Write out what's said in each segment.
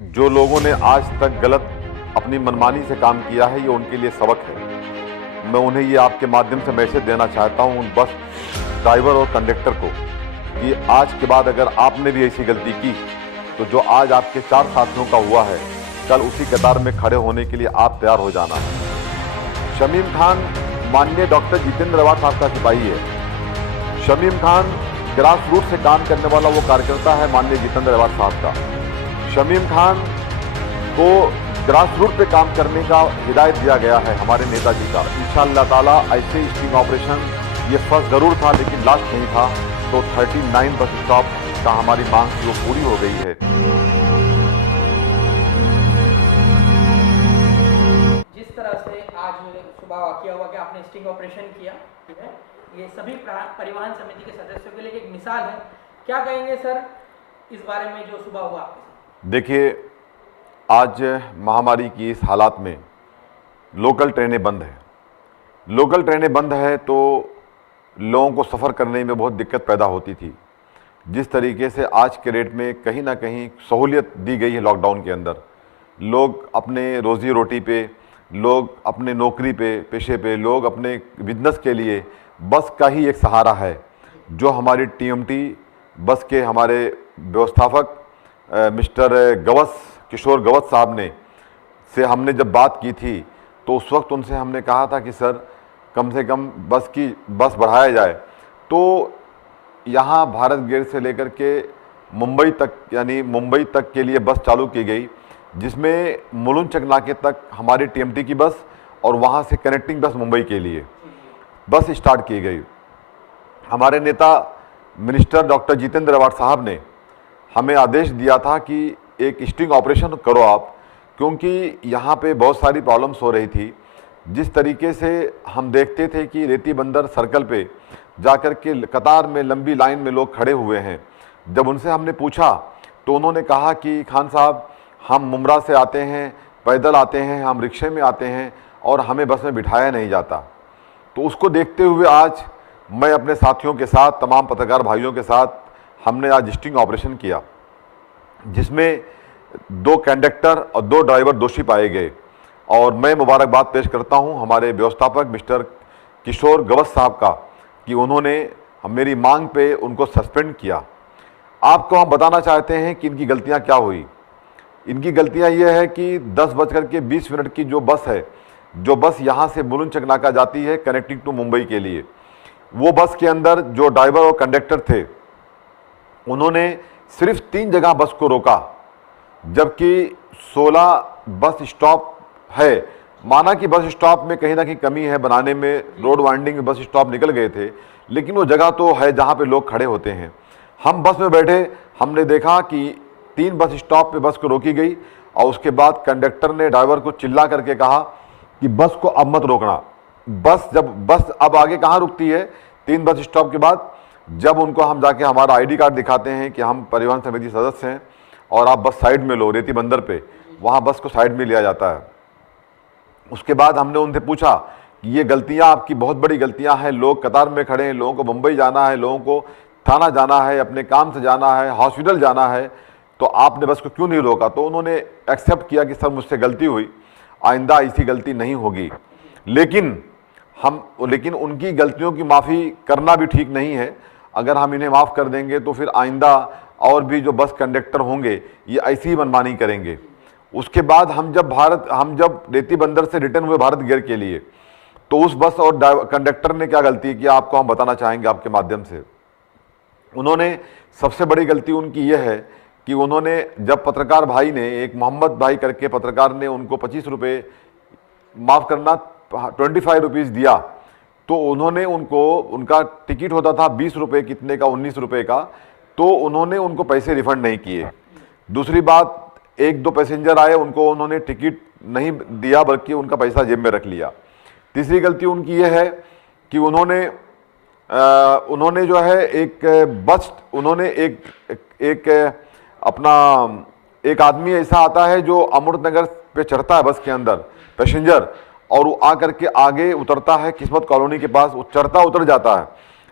जो लोगों ने आज तक गलत अपनी मनमानी से काम किया है, ये उनके लिए सबक है। मैं उन्हें ये आपके माध्यम से मैसेज देना चाहता हूं उन बस ड्राइवर और कंडक्टर को कि आज के बाद अगर आपने भी ऐसी गलती की तो जो आज आपके 4 साथियों का हुआ है, कल उसी कतार में खड़े होने के लिए आप तैयार हो जाना। शमीम खान माननीय डॉक्टर जितेंद्र अवाड साहब का सिपाही है। शमीम खान ग्रास रूट से काम करने वाला वो कार्यकर्ता है माननीय जितेंद्र अवाड साहब का। शमीम खान को ग्रास रूट पे काम करने का हिदायत दिया गया है हमारे नेताजी का। इंशाअल्लाह ताला ऐसे स्टिंग ऑपरेशन ये फर्स्ट जरूर था लेकिन लास्ट नहीं था, तो 39 बस स्टॉप का हमारी मांग थी वो पूरी हो गई है। जिस तरह से आज सुबह वाकया हुआ कि आपने स्टिंग ऑपरेशन किया, ठीक है, ये सभी परिवहन समिति के सदस्यों के लिए एक मिसाल है। क्या कहेंगे सर इस बारे में जो सुबह हुआ आपके साथ? देखिए, आज महामारी की इस हालात में लोकल ट्रेनें बंद हैं। लोकल ट्रेनें बंद है तो लोगों को सफ़र करने में बहुत दिक्कत पैदा होती थी। जिस तरीके से आज के रेट में कहीं ना कहीं सहूलियत दी गई है लॉकडाउन के अंदर, लोग अपने रोज़ी रोटी पे, लोग अपने नौकरी पे, पेशे पे, लोग अपने बिजनेस के लिए बस का ही एक सहारा है। जो हमारी टीएमटी बस के हमारे व्यवस्थापक मिस्टर किशोर गवस साहब ने से हमने जब बात की थी तो उस वक्त उनसे हमने कहा था कि सर कम से कम बस बढ़ाया जाए। तो यहाँ भारत गेट से लेकर के मुंबई तक, यानी मुंबई तक के लिए बस चालू की गई, जिसमें मुलुंड नाके तक हमारी टीएमटी की बस और वहाँ से कनेक्टिंग बस मुंबई के लिए बस स्टार्ट की गई। हमारे नेता मिनिस्टर डॉक्टर जितेंद्र अवाड साहब ने हमें आदेश दिया था कि एक स्टिंग ऑपरेशन करो आप, क्योंकि यहाँ पे बहुत सारी प्रॉब्लम्स हो रही थी। जिस तरीके से हम देखते थे कि रेती बंदर सर्कल पे जाकर के कतार में लंबी लाइन में लोग खड़े हुए हैं। जब उनसे हमने पूछा तो उन्होंने कहा कि खान साहब, हम मुमरा से आते हैं, पैदल आते हैं, हम रिक्शे में आते हैं और हमें बस में बिठाया नहीं जाता। तो उसको देखते हुए आज मैं अपने साथियों के साथ, तमाम पत्रकार भाइयों के साथ हमने आज स्टिंग ऑपरेशन किया, जिसमें 2 कंडक्टर और 2 ड्राइवर दोषी पाए गए। और मैं मुबारकबाद पेश करता हूं हमारे व्यवस्थापक मिस्टर किशोर गवस साहब का कि उन्होंने मेरी मांग पे उनको सस्पेंड किया। आपको हम बताना चाहते हैं कि इनकी गलतियां क्या हुई। इनकी गलतियां ये है कि 10:20 की जो बस है, जो बस यहाँ से मुलुंड नाका जाती है कनेक्टिंग टू मुंबई के लिए, वो बस के अंदर जो ड्राइवर और कंडक्टर थे उन्होंने सिर्फ 3 जगह बस को रोका, जबकि 16 बस स्टॉप है। माना कि बस स्टॉप में कहीं ना कहीं कमी है बनाने में, रोड वाइंडिंग में बस स्टॉप निकल गए थे, लेकिन वो जगह तो है जहाँ पे लोग खड़े होते हैं। हम बस में बैठे, हमने देखा कि 3 बस स्टॉप पे बस को रोकी गई और उसके बाद कंडक्टर ने ड्राइवर को चिल्ला करके कहा कि बस को अब मत रोकना। बस अब आगे कहाँ रुकती है 3 बस स्टॉप के बाद? जब उनको हम जाके हमारा आईडी कार्ड दिखाते हैं कि हम परिवहन समिति सदस्य हैं और आप बस साइड में लो, रेती बंदर पे, वहाँ बस को साइड में लिया जाता है। उसके बाद हमने उनसे पूछा कि ये गलतियाँ आपकी बहुत बड़ी गलतियाँ हैं, लोग कतार में खड़े हैं, लोगों को मुंबई जाना है, लोगों को थाना जाना है, अपने काम से जाना है, हॉस्पिटल जाना है, तो आपने बस को क्यों नहीं रोका? तो उन्होंने एक्सेप्ट किया कि सर मुझसे गलती हुई, आइंदा ऐसी गलती नहीं होगी। लेकिन उनकी गलतियों की माफ़ी करना भी ठीक नहीं है। अगर हम इन्हें माफ़ कर देंगे तो फिर आइंदा और भी जो बस कंडक्टर होंगे ये ऐसी ही मनमानी करेंगे। उसके बाद हम जब रेती बंदर से रिटर्न हुए भारत गेट के लिए, तो उस बस और कंडक्टर ने क्या गलती की आपको हम बताना चाहेंगे आपके माध्यम से। उन्होंने सबसे बड़ी गलती उनकी यह है कि उन्होंने जब पत्रकार भाई ने, एक मोहम्मद भाई करके पत्रकार ने उनको 25 रुपये, माफ़ करना 25 रुपीज़ दिया, तो उन्होंने उनका टिकट होता था 20 रुपये, कितने का, 19 रुपये का, तो उन्होंने उनको पैसे रिफंड नहीं किए। दूसरी बात, 1-2 पैसेंजर आए, उनको उन्होंने टिकट नहीं दिया बल्कि उनका पैसा जेब में रख लिया। तीसरी गलती उनकी यह है कि उन्होंने जो है एक आदमी ऐसा आता है जो अमृतनगर पे चढ़ता है बस के अंदर पैसेंजर, और वो आकर के आगे उतरता है किस्मत कॉलोनी के पास, चढ़ता उतर जाता है,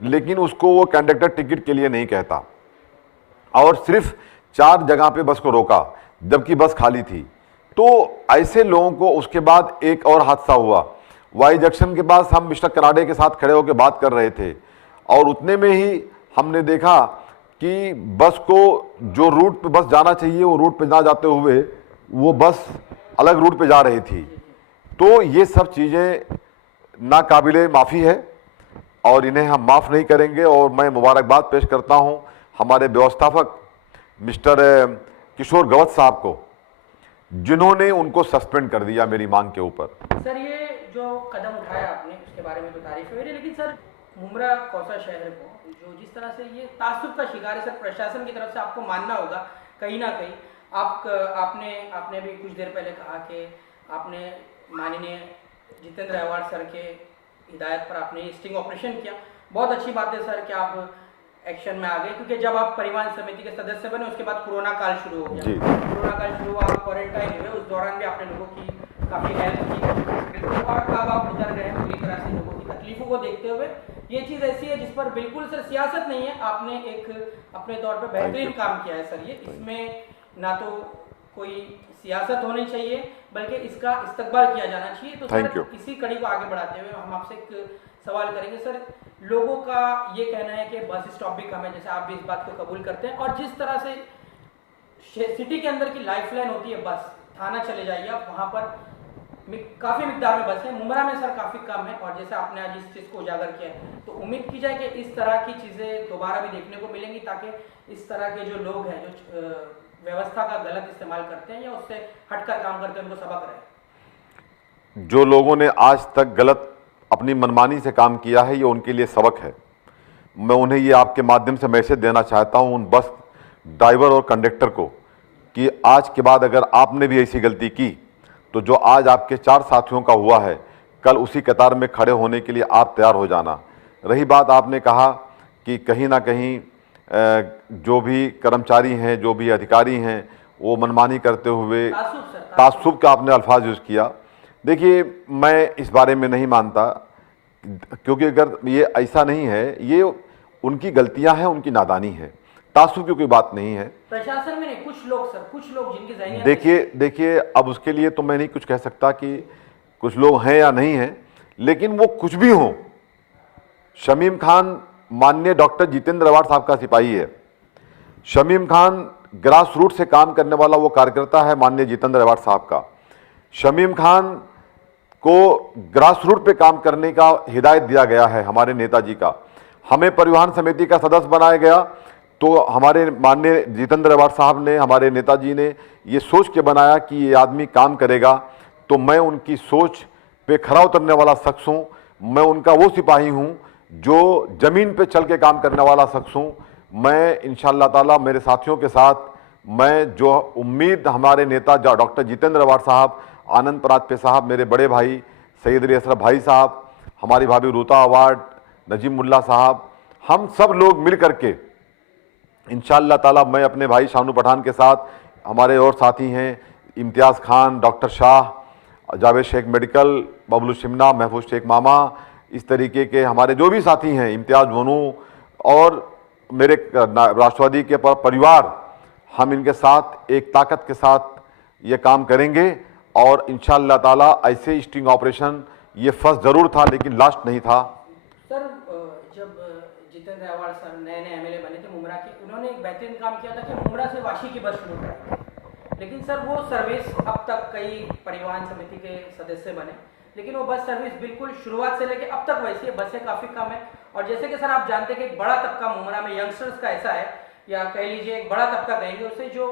लेकिन उसको वो कंडक्टर टिकट के लिए नहीं कहता और सिर्फ 4 जगह पे बस को रोका। जबकि बस खाली थी। तो ऐसे लोगों को, उसके बाद एक और हादसा हुआ, वाई जंक्शन के पास हम मिस्टर कराडे के साथ खड़े होकर बात कर रहे थे और उतने में ही हमने देखा कि बस को जो रूट पे बस जाना चाहिए वो रूट पे ना जाते हुए वो बस अलग रूट पे जा रही थी। तो ये सब चीज़ें नाकाबिले माफ़ी है और इन्हें हम माफ़ नहीं करेंगे। और मैं मुबारकबाद पेश करता हूं हमारे व्यवस्थापक मिस्टर किशोर गवत साहब को, जिन्होंने उनको सस्पेंड कर दिया मेरी मांग के ऊपर। सर ये जो कदम उठाया आपने उसके बारे में तो तारीफ है मेरी, लेकिन सर मुमरा कौसा शहर को जो जिस तरह से ये तासुब का शिकार है सर, प्रशासन की तरफ से आपको मानना होगा कहीं ना कहीं। आपने भी कुछ देर पहले कहा कि आपने माननीय जितेंद्र अवार्ड सर के हिदायत पर आपने स्टिंग ऑपरेशन किया। बहुत अच्छी बात है सर कि आप एक्शन में आ गए, क्योंकि जब आप परिवहन समिति के सदस्य बने उसके बाद कोरोना काल शुरू हो गया। कोरोना काल शुरू हुआ, आप क्वारंटाइन हुए, उस दौरान भी आपने लोगों की काफ़ी हेल्प की और अब आप उतर गए हैं पूरी तरह से लोगों की तकलीफों को देखते हुए। ये चीज़ ऐसी है जिस पर बिल्कुल सर सियासत नहीं है, आपने एक अपने तौर पर बेहतरीन काम किया है सर। ये इसमें ना तो कोई सियासत होनी चाहिए बल्कि इसका इस्तकबाल किया जाना चाहिए। तो सर इसी कड़ी को आगे बढ़ाते हुए हम आपसे एक सवाल करेंगे सर। लोगों का ये कहना है कि बस स्टॉप भी कम है, जैसे आप भी इस बात को कबूल करते हैं, और जिस तरह से सिटी के अंदर की लाइफलाइन होती है बस, थाना चले जाइए आप, वहाँ पर काफ़ी मिकदार में बस है, मुमरा में सर काफ़ी कम है। और जैसे आपने आज इस चीज़ को उजागर किया है तो उम्मीद की जाए कि इस तरह की चीज़ें दोबारा भी देखने को मिलेंगी, ताकि इस तरह के जो लोग हैं जो व्यवस्था का गलत इस्तेमाल करते हैं या उससे हटकर काम करते हैं उनको सबक रहे। जो लोगों ने आज तक गलत अपनी मनमानी से काम किया है ये उनके लिए सबक है। मैं उन्हें ये आपके माध्यम से मैसेज देना चाहता हूं उन बस ड्राइवर और कंडक्टर को कि आज के बाद अगर आपने भी ऐसी गलती की तो जो आज आपके 4 साथियों का हुआ है, कल उसी कतार में खड़े होने के लिए आप तैयार हो जाना। रही बात, आपने कहा कि कहीं ना कहीं जो भी कर्मचारी हैं, जो भी अधिकारी हैं, वो मनमानी करते हुए तासुब का आपने अल्फाज यूज़ किया। देखिए, मैं इस बारे में नहीं मानता, क्योंकि अगर ये ऐसा नहीं है, ये उनकी गलतियां हैं, उनकी नादानी है, तासुब की कोई बात नहीं है। प्रशासन में नहीं, कुछ लोग सर, कुछ लोग जिनकी ज़हनियत देखिए अब उसके लिए तो मैं नहीं कुछ कह सकता कि कुछ लोग हैं या नहीं हैं, लेकिन वो कुछ भी हों। शमीम खान माननीय डॉक्टर जितेंद्र अवार्ड साहब का सिपाही है। शमीम खान ग्रास रूट से काम करने वाला वो कार्यकर्ता है माननीय जितेंद्र अवार्ड साहब का। शमीम खान को ग्रास रूट पे काम करने का हिदायत दिया गया है हमारे नेताजी का। हमें परिवहन समिति का सदस्य बनाया गया तो हमारे माननीय जितेंद्र अवार्ड साहब ने, हमारे नेताजी ने ये सोच के बनाया कि ये आदमी काम करेगा, तो मैं उनकी सोच पे खरा उतरने वाला शख्स हूँ। मैं उनका वो सिपाही हूँ जो ज़मीन पे चल के काम करने वाला शख्स हूँ। मैं इंशाअल्लाह ताला मेरे साथियों के साथ, मैं जो उम्मीद हमारे नेता डॉक्टर जितेंद्र अवार्ड साहब, आनंद पराजपे साहब, मेरे बड़े भाई सैयद अली अशरफ भाई साहब, हमारी भाभी रूता अवार्ड, नजीम मुल्ला साहब, हम सब लोग मिल करके इंशाअल्लाह ताला, मैं अपने भाई शानू पठान के साथ, हमारे और साथी हैं इम्तियाज़ खान, डॉक्टर शाह, जावेद शेख मेडिकल, बबलू शिमना, महफूज शेख मामा, इस तरीके के हमारे जो भी साथी हैं, इम्तियाज़ वनू और मेरे राष्ट्रवादी के परिवार, हम इनके साथ एक ताकत के साथ ये काम करेंगे। और इंशाअल्लाह ताला ऐसे स्टिंग ऑपरेशन, ये फर्स्ट ज़रूर था लेकिन लास्ट नहीं था। सर जब जितेंद्र अवार्ड सर नए एमएलए बने थे मुमरा के, उन्होंने एक बेहतरीन काम किया था कि मुमरा से वाशी की बस शुरू कराई। लेकिन सर वो सर्विस, अब तक कई परिवहन समिति के सदस्य बने, लेकिन वो बस सर्विस बिल्कुल शुरुआत से लेकर अब तक वैसी है, बसें काफ़ी कम है। और जैसे कि सर आप जानते हैं कि एक बड़ा तबका मुमरा में यंगस्टर्स का ऐसा है, या कह लीजिए एक बड़ा तबका कहेंगे उसे, जो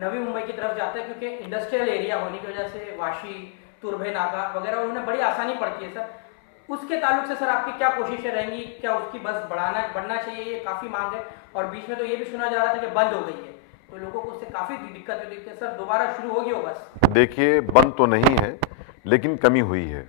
नवी मुंबई की तरफ जाता है, क्योंकि इंडस्ट्रियल एरिया होने की वजह से वाशी, तुरभे नाका वगैरह उन्हें बड़ी आसानी पड़ती है सर। उसके ताल्लुक से सर आपकी क्या कोशिशें रहेंगी? क्या उसकी बस बढ़ना चाहिए? ये काफ़ी मांग है, और बीच में तो ये भी सुना जा रहा था कि बंद हो गई है, तो लोगों को उससे काफ़ी दिक्कत होती है। सर दोबारा शुरू होगी वो बस? देखिए, बंद तो नहीं है लेकिन कमी हुई है।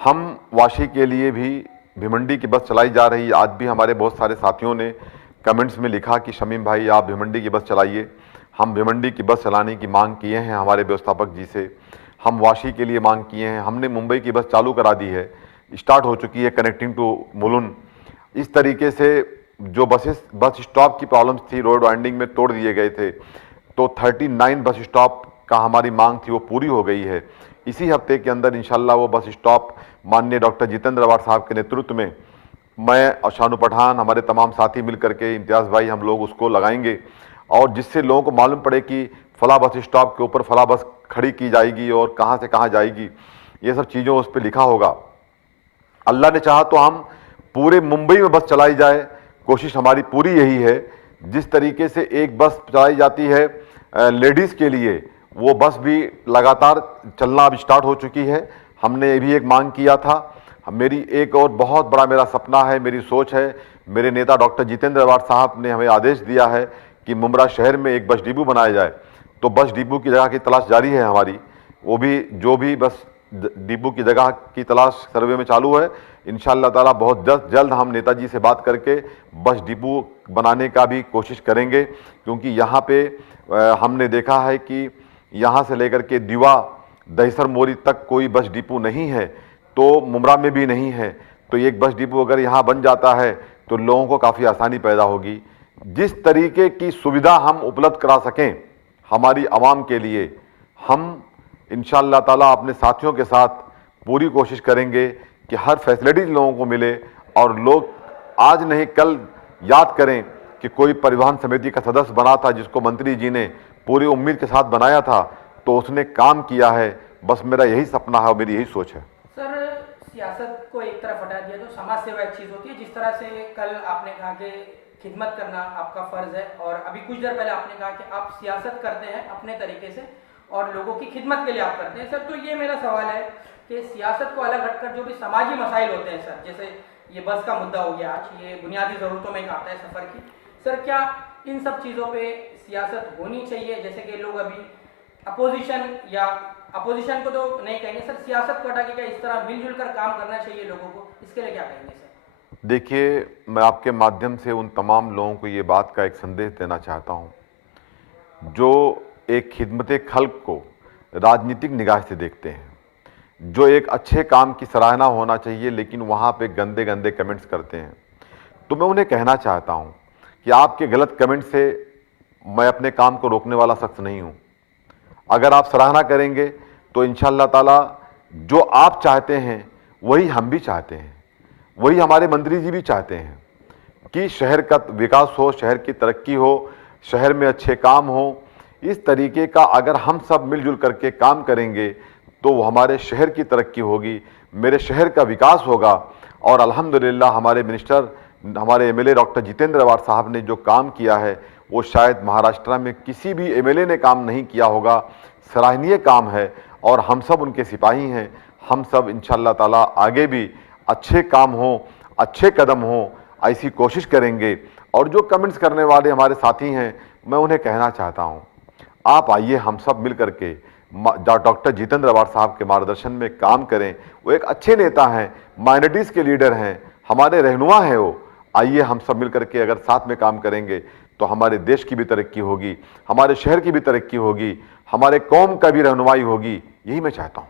हम वाशी के लिए भी भिमंडी की बस चलाई जा रही है। आज भी हमारे बहुत सारे साथियों ने कमेंट्स में लिखा कि शमीम भाई आप भिमंडी की बस चलाइए। हम भिमंडी की बस चलाने की मांग किए हैं हमारे व्यवस्थापक जी से। हम वाशी के लिए मांग किए हैं। हमने मुंबई की बस चालू करा दी है, स्टार्ट हो चुकी है कनेक्टिंग टू मुलुन। इस तरीके से जो बस स्टॉप की प्रॉब्लम्स थी, रोड वाइंडिंग में तोड़ दिए गए थे, तो 39 बस स्टॉप का हमारी मांग थी वो पूरी हो गई है। इसी हफ्ते के अंदर इंशाल्लाह वो बस स्टॉप माननीय डॉक्टर जितेंद्र अवार्ड साहब के नेतृत्व में मैं और शानू पठान, हमारे तमाम साथी मिल करके, इम्तियाज़ भाई, हम लोग उसको लगाएंगे और जिससे लोगों को मालूम पड़े कि फला बस स्टॉप के ऊपर फला बस खड़ी की जाएगी और कहाँ से कहाँ जाएगी, ये सब चीज़ों उस पर लिखा होगा। अल्लाह ने चाहा तो हम पूरे मुंबई में बस चलाई जाए, कोशिश हमारी पूरी यही है। जिस तरीके से एक बस चलाई जाती है लेडीज़ के लिए, वो बस भी लगातार चलना अब स्टार्ट हो चुकी है। हमने ये भी एक मांग किया था। मेरी एक और बहुत बड़ा मेरा सपना है, मेरी सोच है, मेरे नेता डॉक्टर जितेंद्र अवार्ड साहब ने हमें आदेश दिया है कि मुमरा शहर में एक बस डिपो बनाया जाए। तो बस डिपो की जगह की तलाश जारी है हमारी, वो भी जो भी बस डिपो की जगह की तलाश सर्वे में चालू है। इंशाअल्लाह ताला बहुत जल्द हम नेताजी से बात करके बस डिपो बनाने का भी कोशिश करेंगे, क्योंकि यहाँ पे हमने देखा है कि यहाँ से लेकर के दीवा दहिसर मोरी तक कोई बस डिपो नहीं है, तो मुमरा में भी नहीं है। तो एक बस डिपो अगर यहाँ बन जाता है तो लोगों को काफ़ी आसानी पैदा होगी। जिस तरीके की सुविधा हम उपलब्ध करा सकें हमारी आवाम के लिए, हम इंशाअल्लाह ताला अपने साथियों के साथ पूरी कोशिश करेंगे कि हर फैसिलिटी लोगों को मिले और लोग आज नहीं कल याद करें कि कोई परिवहन समिति का सदस्य बना था जिसको मंत्री जी ने पूरी उम्मीद के साथ बनाया था, तो उसने काम किया है। बस मेरा यही सपना है और मेरी यही सोच है। सर, सियासत को एक तरफ हटा दिया तो समाज सेवा एक चीज़ होती है। जिस तरह से कल आपने कहा कि खिदमत करना आपका फ़र्ज़ है, और अभी कुछ देर पहले आपने कहा कि आप सियासत करते हैं अपने तरीके से और लोगों की खिदमत के लिए आप करते हैं। सर, तो ये मेरा सवाल है कि सियासत को अलग हटकर जो भी समाजी मसाइल होते हैं सर, जैसे ये बस का मुद्दा हो गया आज, ये बुनियादी ज़रूरतों में आता है सफ़र की, सर क्या इन सब चीज़ों पे सियासत होनी चाहिए? जैसे कि लोग अभी अपोजिशन या अपोजिशन को तो नहीं कहेंगे सर, सियासत को हटा के क्या इस तरह मिलजुल कर काम करना चाहिए लोगों को, इसके लिए क्या कहेंगे सर? देखिए, मैं आपके माध्यम से उन तमाम लोगों को ये बात का एक संदेश देना चाहता हूँ जो एक खिदमत खल्क को राजनीतिक निगाह से देखते हैं, जो एक अच्छे काम की सराहना होना चाहिए लेकिन वहाँ पे गंदे गंदे कमेंट्स करते हैं। तो मैं उन्हें कहना चाहता हूँ कि आपके गलत कमेंट से मैं अपने काम को रोकने वाला शख्स नहीं हूँ। अगर आप सराहना करेंगे तो इंशाअल्लाह ताला जो आप चाहते हैं वही हम भी चाहते हैं, वही हमारे मंत्री जी भी चाहते हैं कि शहर का विकास हो, शहर की तरक्की हो, शहर में अच्छे काम हो। इस तरीके का अगर हम सब मिलजुल करके काम करेंगे तो वो हमारे शहर की तरक्की होगी, मेरे शहर का विकास होगा। और अल्हम्दुलिल्लाह हमारे मिनिस्टर, हमारे एमएलए डॉक्टर जितेंद्र अवार्ड साहब ने जो काम किया है वो शायद महाराष्ट्र में किसी भी एमएलए ने काम नहीं किया होगा। सराहनीय काम है और हम सब उनके सिपाही हैं। हम सब इंशाअल्लाह ताला आगे भी अच्छे काम हो, अच्छे कदम हो, ऐसी कोशिश करेंगे। और जो कमेंट्स करने वाले हमारे साथी हैं, मैं उन्हें कहना चाहता हूँ, आप आइए हम सब मिल करके डॉक्टर जितेंद्र अवार्ड साहब के मार्गदर्शन में काम करें। वो एक अच्छे नेता हैं, माइनॉरिटीज़ के लीडर हैं, हमारे रहनुमा हैं वो। आइए हम सब मिल करके अगर साथ में काम करेंगे तो हमारे देश की भी तरक्की होगी, हमारे शहर की भी तरक्की होगी, हमारे कौम का भी रहनुमाई होगी। यही मैं चाहता हूँ।